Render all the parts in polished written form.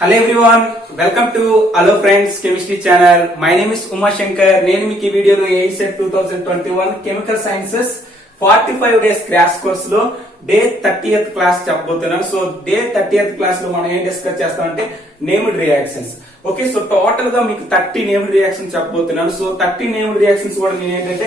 Hello everyone, welcome to Hello Friends Chemistry channel. My name is Uma Shankar. నేను మీకు ఈ వీడియోలో AICET 2021 chemical sciences 45 days crash course లో day 30th class చెప్పబోతున్నాను. So day 30th class లో మనం ఏం డిస్కస్ చేస్తామంటే named reactions. Okay, so total గా మీకు 30 నేమ్డ్ రియాక్షన్స్ చెప్పబోతున్నాను. సో 30 నేమ్డ్ రియాక్షన్స్ కూడా నేను ఏంటంటే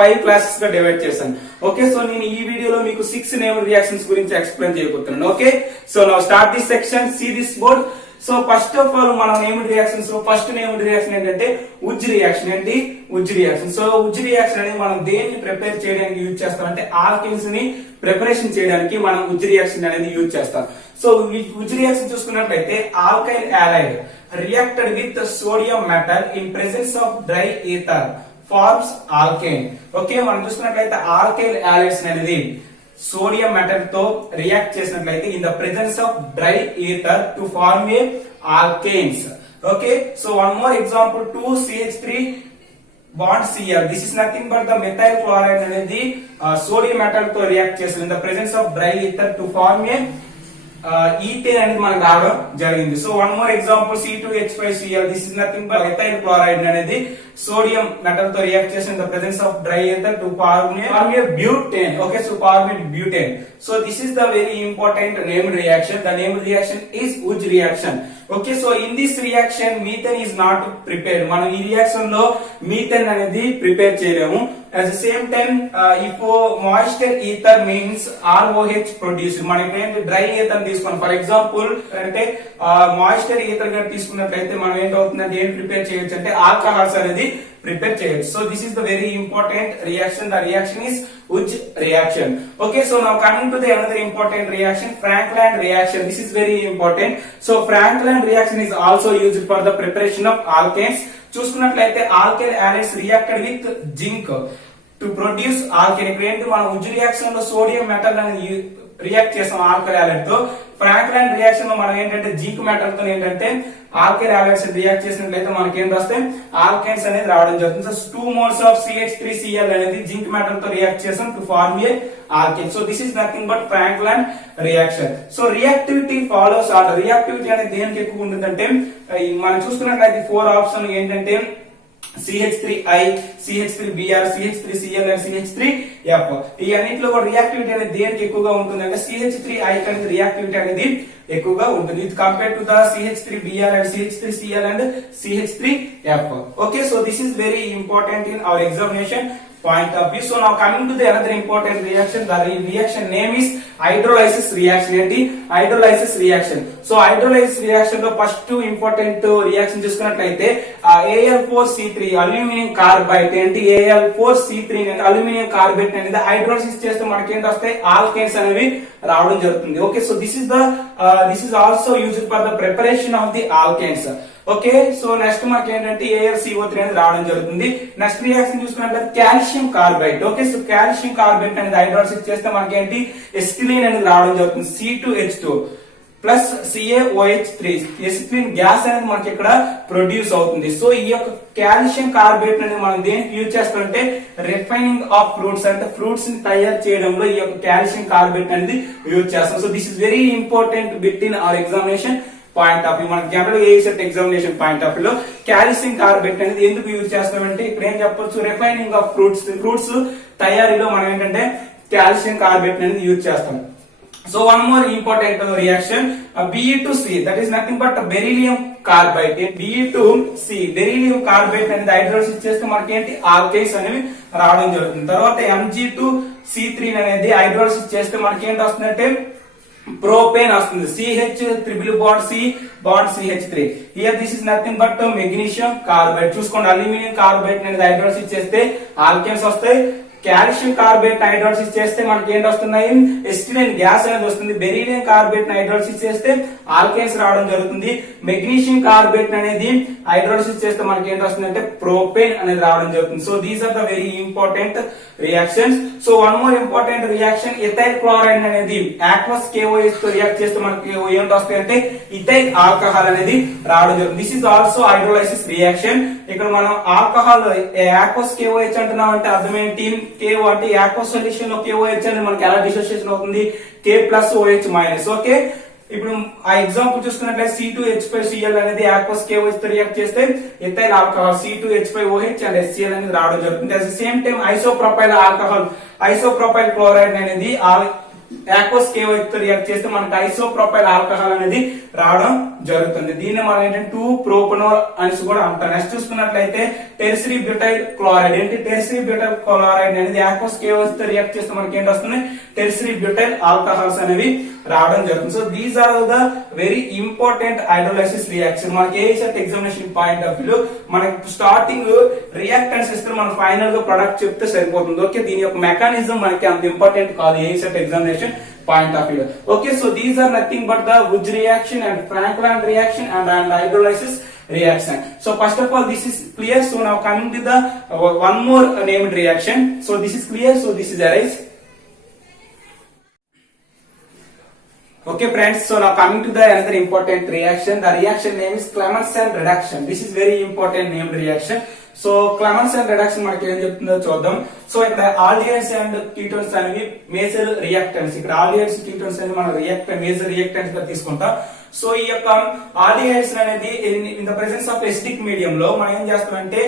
5 క్లాసెస్ గా డివైడ్ చేశాను. ఓకే, సో నేను ఈ వీడియోలో మీకు 6 నేమ్డ్ రియాక్షన్స్ గురించి ఎక్స్ప్లెయిన్ చేయబోతున్నాను. Okay, so now start this section, see this board. So first of all మనం నేమ్డ్ రియాక్షన్స్ లో ఫస్ట్ నేమ్డ్ రియాక్షన్ ఏంటంటే ఉజ్ రియాక్షన్. ఏంటి ఉజ్ రియాక్షన్? సో ఉజ్ రియాక్షన్ అనేది మనం దేన్ని ప్రిపేర్ చేయడానికి యూజ్ చేస్తాం అంటే ఆల్కెన్స్ ని ప్రిపరేషన్ చేయడానికి మనం ఉజ్ రియాక్షన్ అనేది యూజ్ చేస్తాం. సో ఉజ్ రియాక్షన్ చూసుకున్నట్లయితే alkyl halide reacted with sodium metal in presence of dry ether forms alkane. Okay, మనం చూసుకున్నట్లయితే ఆల్కైల్ హాలైడ్స్ అనేది సోడియం మెటల్ తో రియాక్ట్ చేసినట్లయితే in the presence of dry ether to form a alkanes. Okay, so one more example 2CH3 bond Cl. This is nothing but the methyl chloride అనేది sodium metal తో react చేస్తుంది in the presence of dry ether to form a ethane అనేది మనకు రావడం జరిగింది. So one more example C2H5Cl. This is nothing but methyl chloride అనేది sodium metal తో react చేసి in the presence of dry ether to form a butane. Okay, so form a butane. So this is the very important named reaction. The named reaction is ఉజ్ reaction. Okay, so in this reaction methane is not prepared. మనం ఈ reaction లో methane అనేది prepare చేయలేము. At the same time, if moisture ether means ROH produced, మనకి ఏంటి dry ether తీసుకున్నాం. For example అంటే మాయిశ్చర్ ఈథర్ గా తీసుకున్నట్లయితే మనం ఏంటవుతుందంటే ఏం ప్రిపేర్ చేయొచ్చు అంటే ఆల్కహాల్స్ అనేది ప్రిపేర్ చేయొచ్చు. So this is the very important reaction. The reaction is ఉజ్ reaction. Okay, so now coming to the another important reaction, Frank-Land reaction. This is very important. So Frank-Land reaction is also used for the preparation of alkanes. చూసుకున్నట్లయితే alkyl halides reacted with zinc to produce alkane. ఇక్కడ ఏంటి మనం ఉజ్ reaction లో sodium metal అనేది react చేస్తాం alkyl halide తో. ఫ్రాంక్లాండ్ reaction లో మనం ఏంటంటే జింక్ మెటల్ తో ఏంటంటే ఆల్కైల్ హాలైడ్స్ రియాక్ట్ చేసినట్లయితే మనకి ఏంటి వస్తే ఆల్కేన్స్ అనేది రావడం జరుగుతుంది. సో 2 moles of CH3Cl అనేది జింక్ మెటల్ తో రియాక్ట్ చేస్తాం to form a alkane. So this is nothing but Frankland reaction. So reactivity follows order. Reactivity అనేది దేనికి ఎక్కువ ఉంటుందంటే మనం చూసుకున్నట్లయితే 4 ఆప్షన్ ఏంటంటే CH3I, CH3Br, CH3Cl and CH3F. ఈ అన్నింటిలో కూడా రియాక్టివిటీ అనేది దేనికి ఎక్కువగా ఉంటుంది అంటే CH3I అనేది రియాక్టివిటీ అనేది ఎక్కువగా ఉంటుంది. ఇది compare to the CH3Br and CH3Cl and CH3F. Okay, so this is very important in our examination point of view. So now coming to the another important reaction, the reaction name is hydrolysis reaction. ఏంటి hydrolysis reaction? So hydrolysis reaction లో first important reaction చూసుకున్నట్లయితే Al4C3 aluminium carbide. ఏంటి Al4C3 అనేది aluminium carbide అనేది hydrolysis చేస్తే మనకి ఏంటి వస్తాయి ఆల్కేన్స్ అనేవి రావడం జరుగుతుంది. Okay, so this is also used for the preparation of the alkanes. Okay, so next మనకి ఏంటంటే AlCO3 అనేది రావడం జరుగుతుంది. నెక్స్ట్ రియాక్షన్ చూసుకున్నట్లయితే calcium carbide. Okay, so calcium carbide అనేది హైడ్రోలైసిస్ చేస్తే మనకి ఏంటి ఎసిటిలీన్ అనేది రావడం జరుగుతుంది. C2H2 plus CaOH3 acetylene gas అనేది మనకి ఇక్కడ ప్రొడ్యూస్ అవుతుంది. సో ఈ యొక్క కాల్షియం కార్బైడ్ అనేది మనం దేనికి యూజ్ చేస్తామంటే రిఫైనింగ్ ఆఫ్ ఫ్రూట్స్ అంటే ఫ్రూట్స్ ని తయారు చేయడంలో ఈ యొక్క కాల్షియం కార్బైడ్ అనేది యూజ్ చేస్తాం. So this is very important bit in our examination point of view. మనకి general AICET examination point of view లో కాల్షియం కార్బైడ్ అనేది ఎందుకు యూజ్ చేస్తామంటే ఇక్కడ ఏం చెప్పొచ్చు రిఫైనింగ్ ఆఫ్ ఫ్రూట్స్ తయారీలో మనం ఏంటంటే కాల్షియం కార్బైడ్ అనేది యూజ్ చేస్తాం. So one more important reaction Be2C, that is nothing but beryllium carbide. Be2C beryllium carbide అనేది హైడ్రోలైసిస్ చేస్తే మనకి ఏంటి ఆల్కేన్స్ అనేవి రావడం జరుగుతుంది. తర్వాత Mg2C3 అనేది హైడ్రోలైసిస్ చేస్తే మనకి ఏంటి వస్తుందంటే ప్రోపేన్ వస్తుంది. CH3 CH3. Here this is nothing but magnesium carbide. చూసుకోండి అల్యూమినియం కార్బైడ్ అనేది హైడ్రోలైసిస్ చేస్తే ఆల్కేన్స్ వస్తాయి. కాల్షియం కార్బైడ్ హైడ్రోలైసిస్ చేస్తే మనకి ఏంటి వస్తున్నాయి ఎసిటిలీన్ గ్యాస్ అనేది వస్తుంది. బెరీలియం కార్బైడ్ హైడ్రోలైసిస్ చేస్తే ఆల్కేన్స్ రావడం జరుగుతుంది. మెగ్నీషియం కార్బైడ్ అనేది హైడ్రోలైసిస్ చేస్తే మనకి ఏంటి వస్తుంది అంటే ప్రోపేన్ అనేది రావడం జరుగుతుంది. So these are the very important reactions. So one more important reaction ethyl chloride అనేది ఆక్వస్ KOH తో రియాక్ట్ చేస్తే మనకి ఏంటి వస్తాయి అంటే ఇథైల్ ఆల్కహాల్ అనేది రావడం జరుగుతుంది. This is also hydrolysis reaction. ఇక్కడ మనం ఆల్కహాల్ ఆక్వస్ KOH అంటున్నాం అంటే అర్థం ఏంటి KO అంటే ఆక్వస్ సొల్యూషన్ లో KOH అనేది మనకి ఎలా డిసోసియేషన్ అవుతుంది K+OH-. ఓకే, ఇప్పుడు ఆ ఎగ్జాంపుల్ చూసుకున్నట్లయితే C2H5Cl అనేది aqueous KOH తో రియాక్ట్ చేస్తే ethyl alcohol C2H5OH and HCl అనేది రావడం జరుగుతుంది. At the same time isopropyl chloride అనేది aqueous KOH తో రియాక్ట్ చేస్తే మనకి ఐసోప్రొపైల్ ఆల్కహాల్ అనేది రావడం జరుగుతుంది. దీన్ని మనం ఏంటంటే 2-propanol అని కూడా అంటాం. నెక్స్ట్ చూసుకున్నట్లయితే టెర్షియరీ బ్యూటైల్ క్లోరైడ్ ఏంటి టెర్షియరీ బ్యూటైల్ క్లోరైడ్ అనేది aqueous KOH తో రియాక్ట్ చేస్తే మనకి ఏంటి వస్తుంది టెర్షియరీ బ్యూటైల్ ఆల్కహాల్స్ అనేవి రావడం జరుగుతుంది. So these are the very important hydrolysis reaction. మనకి ఏసెట్ ఎగ్జామినేషన్ పాయింట్ ఆఫ్ వ్యూ మనకి స్టార్టింగ్ రియాక్టెన్స్ ఇస్తే మనం ఫైనల్ గా ప్రొడక్ట్ చెప్తే సరిపోతుంది. ఓకే, దీని యొక్క మెకానిజం మనకి అంత ఇంపార్టెంట్ కాదు ECET examination point of view. Okay, so these are nothing but the Woods reaction and Franklin reaction and hydrolysis reaction. So first of all, this is clear. So now coming to the one more named reaction. So this is clear. So this is arise. Okay friends, so now coming to the another important reaction. The reaction name is Clemmensen reduction. This is very important named reaction. So Clemmensen reduction మనకి ఏం చెప్తుందో చూద్దాం. So ఇక్కడ aldehydes and ketones అనేవి major reactants. ఇక్కడ aldehydes ketones అనేది మనం major reactants గా తీసుకుంటాం. సో ఈ యొక్క ఆల్డిహైడ్స్ అనేది in the presence of acidic medium లో మనం ఏం చేస్తామంటే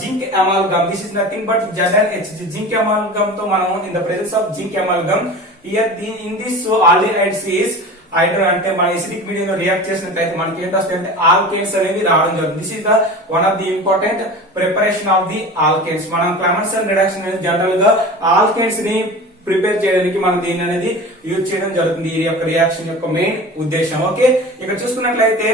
zinc amalgam, this is nothing but ZnHg, zinc amalgam తో మనం in the presence of zinc amalgam here in this aldehydes is hydro అంటే మన ఎసిడిక్ మీడియం లో రియాక్ట్ చేసినట్లయితే మనకి ఏంటి వస్తాయంటే ఆల్కేన్స్ అనేవి రావడం జరుగుతుంది. This is the one of the important preparation of the alkanes. మనం క్లెమెన్సన్ రిడక్షన్ అనేది జనరల్ గా ఆల్కేన్స్ ని ప్రిపేర్ చేయడానికి మనం దీని అనేది యూజ్ చేయడం జరుగుతుంది. ఈ యొక్క రియాక్షన్ యొక్క మెయిన్ ఉద్దేశం. ఓకే, ఇక్కడ చూసుకున్నట్లయితే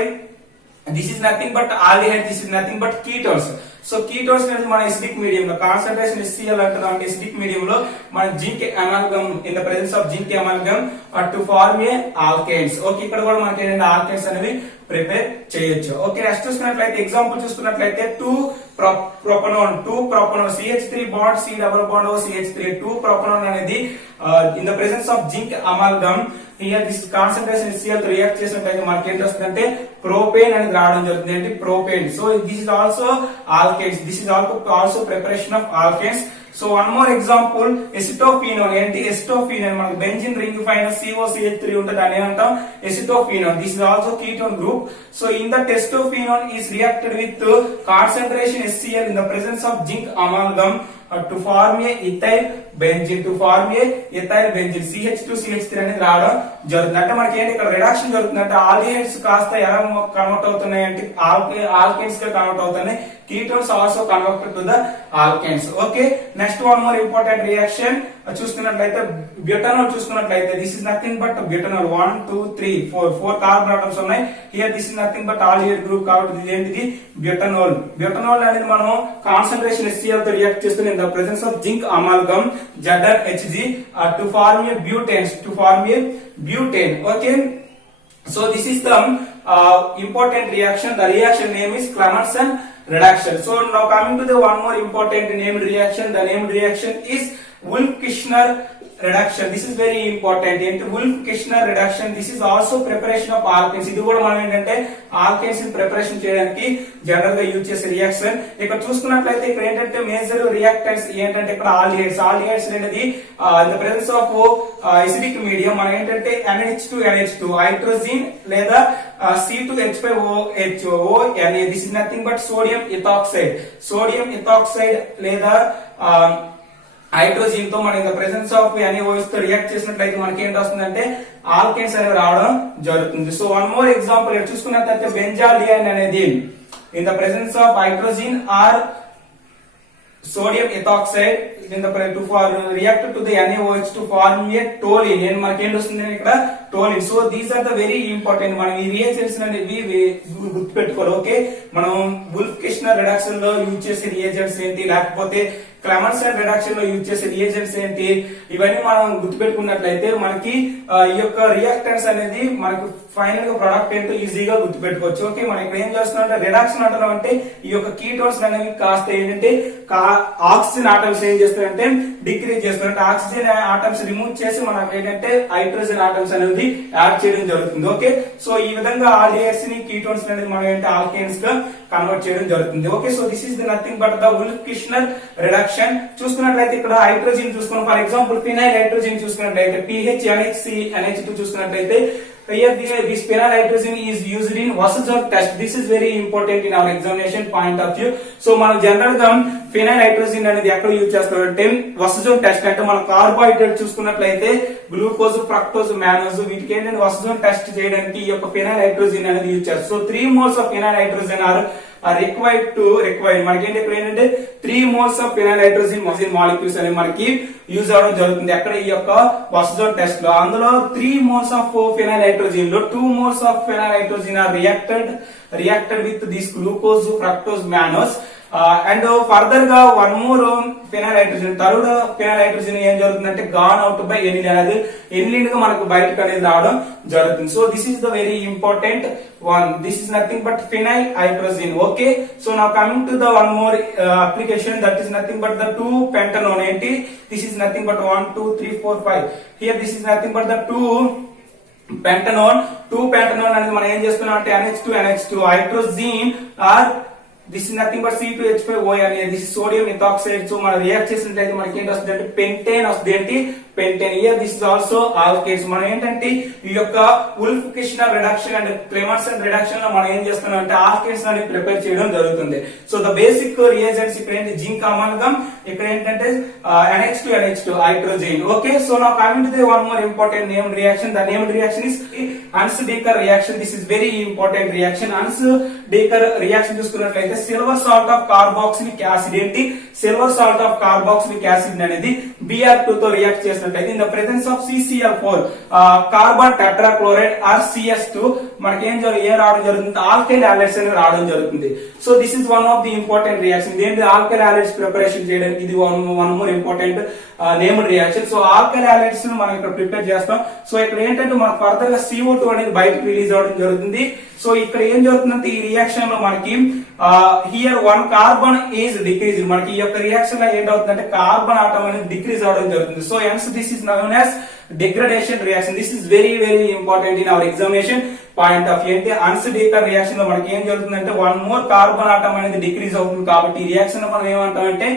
this is nothing but aldehyde, this is nothing but ketones. So ketones అనేది మన ఎసిడిక్ మీడియం లో కాన్సంట్రేషన్ HCl అంటున్నాం. ఎసిడిక్ మీడియం లో మన zinc amalgam in the presence of zinc amalgam to form a alkanes. Okay, ఇక్కడ కూడా మనకి ఏంటంటే ఆల్కేన్స్ అనేవి ప్రిపేర్ చేయొచ్చు. ఓకే, నెక్స్ట్ చూసుకున్నట్లయితే ఎగ్జాంపుల్ చూసుకున్నట్లయితే 2-propanol CH3 bond C double bond O CH3 2-propanol అనేది in the presence of zinc amalgam here this concentration HCl తో రియాక్ట్ చేసినట్లయితే మనకి ఏంటి వస్తుందంటే ప్రోపేన్ అనేది రావడం జరుగుతుంది. ఏంటి propane. So this is also alkanes, this is also preparation of alkanes. So one more example acetophenol ఏంటి ఎసిటోఫినోల్ మనకు బెంజిన్ రింగ్ పైన COCH3 ఉంటుంది, దాన్ని ఏమంటాం acetophenol. This is also ketone group. So in the testophenol is reacted with concentration HCl in the presence of zinc amalgam to form a ethyl benzene, CH2CH3 అనేది రావడం జరుగుతుంది. అంటే మనకి ఏంటి ఇక్కడ రిడక్షన్ జరుగుతుంది అంటే ఆల్డిహైడ్స్ కాస్త ఎలా కన్వర్ట్ అవుతున్నాయి అంటే ఆల్కేన్స్ గా కన్వర్ట్ అవుతున్నాయి. Ketones also converted to the alkanes. Okay, next one more important reaction చూసుకున్నట్లయితే బ్యూటనాల్ చూసుకున్నట్లయితే this is nothing but butanal 1 2 3 4 carbon atoms ఉన్నాయి. Here this is nothing but aldehyde group కాబట్టి ఇది ఏంటిది బ్యూటనాల్. బ్యూటనాల్ అనేది మనం కాన్సంట్రేషన్ HCl తో react చేస్తుంది in the presence of zinc amalgam ZnHg to form a butane. Okay, so this is the important reaction. The reaction name is Clemmensen reduction. So now coming to the one more important named reaction. The named reaction is Wolff-Kishner reduction. This is very important. Wolff-Kishner reduction. This is also preparation of alkenes. ఇది కూడా మనం ఏంటంటే alkanes ని preparation చేయడానికి general గా use చేసే reaction. ఇక్కడ చూసుకున్నట్లయితే ఇక్కడ ఏంటంటే మేజర్ రియాక్టెంట్స్ ఏంటంటే ఇక్కడ ఆల్డిహైడ్స్ అనేది in the presence of acidic medium మనం ఏంటంటే NH2 హైడ్రోజిన్ లేదా C2H5OH this is nothing but sodium ethoxide లేదా హైడ్రోజన్ తో మనం in the presence of NaOH తో రియాక్ట్ చేసినట్లయితే మనకి ఏంటి వస్తుందంటే ఆల్కేన్స్ అనేవి రావడం జరుగుతుంది. సో వన్ మోర్ ఎగ్జాంపుల్ ఇక్కడ చూసుకున్నట్లయితే బెంజాల్డిహైడ్ అనేది in the presence of hydrogen or sodium ethoxide in the reacted to the NaOH to form a toluene. నేను మనకి ఏంటి వస్తుంది ఇక్కడ toluene. So these are the very important. మనం ఈ రియాక్షన్స్ అనేవి గుర్తుపెట్టుకోవాలి. ఓకే, మనం Wolff-Kishner రిడక్షన్ లో యూజ్ చేసే రియేజెంట్స్ ఏంటి లేకపోతే క్లెమెన్సన్ రిడక్షన్ లో యూజ్ చేసే రియేజెంట్స్ ఏంటి ఇవన్నీ మనం గుర్తుపెట్టుకున్నట్లయితే మనకి ఈ యొక్క రియాక్టెంట్స్ అనేది మనకు ఫైనల్ గా ప్రొడక్ట్ ఏంటో ఈజీగా గుర్తుపెట్టుకోవచ్చు. ఓకే, మనం ఇక్కడ ఏం చేస్తున్నాం అంటే రిడక్షన్ అంటున్నాం అంటే ఈ యొక్క కీటోన్స్ అనేవి కాస్త ఏంటంటే ఆక్సిజన్ ఆటమ్స్ ఏం చేస్తారంటే డిక్రీజ్ చేస్తారంటే ఆక్సిజన్ ఆటమ్స్ రిమూవ్ చేసి మనకు ఏంటంటే హైడ్రోజన్ ఆటమ్స్ అనేది యాడ్ చేయడం జరుగుతుంది. ఓకే, సో ఈ విధంగా ఆల్డిహైడ్స్ ని కీటోన్స్ అనేది మనం ఏంటంటే ఆల్కేన్స్ గా కన్వర్ట్ చేయడం జరుగుతుంది. Okay, so this is the nothing but the Wolff-Kishner reduction. చూసుకున్నట్లయితే ఇక్కడ హైడ్రోజన్ చూసుకున్నాం. ఫర్ ఎగ్జాంపుల్ ఫినైల్ హైడ్రోజన్ చూసుకున్నట్లయితే PHNHC NH2 చూసుకున్నట్లయితే here this phenyl hydrazine is used in Wasserburg test. This is very important in our examination point of view. So మనం general గా phenyl హైడ్రోజిన్ అనేది ఎక్కడ use చేస్తామంటే వసజోన్ టెస్ట్ అంటే మన కార్బోహైడ్రేట్ చూసుకున్నట్లయితే గ్లూకోజ్, ఫ్రక్టోజ్, మానోజ్ వీటికి ఏంటంటే వసజోన్ టెస్ట్ చేయడానికి ఈ యొక్క ఫినైల్ హైడ్రోజిన్ అనేది యూజ్ చేస్తారు. So 3 moles of phenyl hydrazine are required మనకేంటి ఇప్పుడు ఏంటంటే 3 moles of phenyl hydrazine molecules అనేవి మనకి యూజ్ అవడం జరుగుతుంది ఎక్కడ ఈ యొక్క వసజోన్ టెస్ట్ లో. అందులో 3 moles of phenyl hydrazine లో 2 moles of phenyl hydrazine are reacted with this glucose, fructose, mannose. And further గా 1 more phenyl hydrogen, third phenyl hydrogen ఏం జరుగుతుందంటే గాన్ అవుట్ బై ఎనిలిన్ అనేది ఎనిలిన్ గా మనకు బయటకు అనేది రావడం జరుగుతుంది. So this is the very important one. This is nothing but phenyl hydrogen. Okay, so now coming to the 1 more application, that is nothing but the 2 pentanone. ఏంటి this is nothing but 1 2 3 4 5. Here this is nothing but the 2 pentanone. 2 pentanone అనేది మనం ఏం చేస్తున్నాం అంటే NH2 hydrogen or this is nothing but C2H5O అనేది this sodium methoxide. So మనం react చేసినట్లయితే మనకి ఏంటి వస్తుంది అంటే పెంటేన్ వస్తుంది. ఏంటి pentane. Here this is also alkanes. మనం ఏంటంటే ఈ యొక్క Wolff Kishner reduction and Clemmensen reduction లో మనం ఏం చేస్తున్నాం అంటే ఆల్కేన్స్ అనేది ప్రిపేర్ చేయడం జరుగుతుంది. సో ద బేసిక్ రియేజెంట్స్ ఇక్కడ ఏంటి జింక్ అమాల్గమ్, ఇక్కడ ఏంటంటే NH2 hydrogen. Okay, so now coming to the 1 more important named reaction. The named reaction is Hans-Decker reaction. This is very important reaction. Hans-Decker reaction చూసుకున్నట్లయితే silver salt of carboxylic acid. ఏంటి silver salt of carboxylic acid అనేది Br2 తో react చేసినట్లయితే in the presence of CCl4 carbon tetrachloride or CS2 మనకి ఏం రావడం జరుగుతుంది alkyl halides అనేది రావడం జరుగుతుంది. So this is one of the important reaction. ఏంటి ఆల్కైల్ హాలైడ్స్ ప్రిపరేషన్ చేయడానికి ఇది one more important named reaction. So alkyl halides ను మనం ఇక్కడ ప్రిపేర్ చేస్తాం. సో ఇక్కడ ఏంటంటే మనకు ఫర్దర్ గా CO2 అనేది బయటకు రిలీజ్ అవడం జరుగుతుంది. సో ఇక్కడ ఏం జరుగుతుందంటే ఈ రియాక్షన్ లో మనకి హియర్ 1 కార్బన్ ఈజ్ డిక్రీజ్. మనకి ఈ యొక్క రియాక్షన్ లో ఏంటవుతుందంటే కార్బన్ ఆటం అనేది డిక్రీజ్ అవడం జరుగుతుంది. So hence this is known as degradation reaction. This is very important in our examination point of view. ఏంటి Hans-Decker reaction లో మనకి ఏం జరుగుతుందంటే 1 more కార్బన్ ఆటం అనేది డిక్రీజ్ అవుతుంది. కాబట్టి ఈ రియాక్షన్ లో మనం ఏమంటామంటే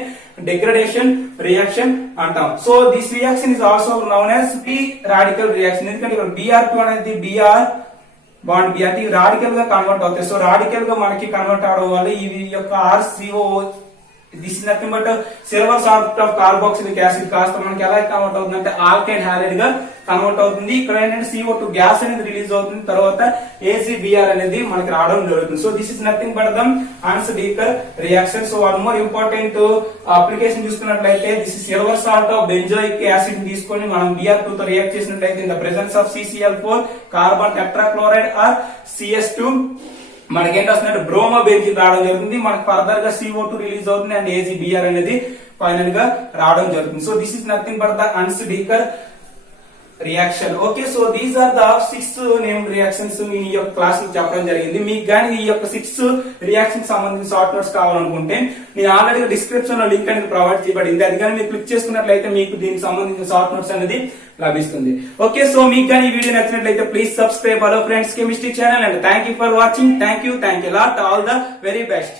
degradation reaction అంటాం. So this reaction is also known as p radical reaction. ఎందుకంటే ఇక్కడ Br2 అనేది Br బాండ్ బి అంటే రాడికల్ గా కన్వర్ట్ అవుతాయి. సో రాడికల్ గా మనకి కన్వర్ట్ అవడం వల్ల ఈ యొక్క RCO this is nothing but silver salt of carboxylic acid కాస్త మనకి ఎలా కన్వర్ట్ అవుతుందంటే ఆల్కైల్ హాలైడ్ గా కన్వర్ట్ అవుతుంది. ఇక్కడ ఏంటంటే CO2 గ్యాస్ అనేది రిలీజ్ అవుతుంది. తర్వాత AgBr అనేది మనకి రావడం జరుగుతుంది. So this is nothing but the Hans-Decker reaction. So 1 more important application చూసుకున్నట్లయితే this is silver salt of benzoic acid తీసుకొని మనం Br2 తో రియాక్ట్ చేసినట్లయితే in the presence of CCl4 carbon tetrachloride or CS2 మనకేంటి వస్తుందంటే బ్రోమో బెంజీన్ రావడం జరుగుతుంది. మనకి ఫర్దర్ గా CO2 రిలీజ్ అవుతుంది అండ్ AgBr అనేది ఫైనల్ గా రావడం జరుగుతుంది. So this is nothing but the Hans-Decker reaction. Okay, so these are the 6 named reactions ఈ యొక్క క్లాస్ లో చెప్పడం జరిగింది. మీకు కానీ ఈ యొక్క 6 రియాక్షన్ సంబంధించిన షార్ట్ నోట్స్ కావాలనుకుంటే నేను ఆల్రెడీ డిస్క్రిప్షన్ లో లింక్ అనేది ప్రొవైడ్ చేయబడింది. అది కానీ మీరు క్లిక్ చేసుకున్నట్లయితే మీకు దీనికి సంబంధించిన షార్ట్ నోట్స్ అనేది లభిస్తుంది. ఓకే, సో మీకు కానీ ఈ వీడియో నచ్చినట్లయితే please subscribe hello friends chemistry channel and thank you for watching. Thank you lot. All the very best.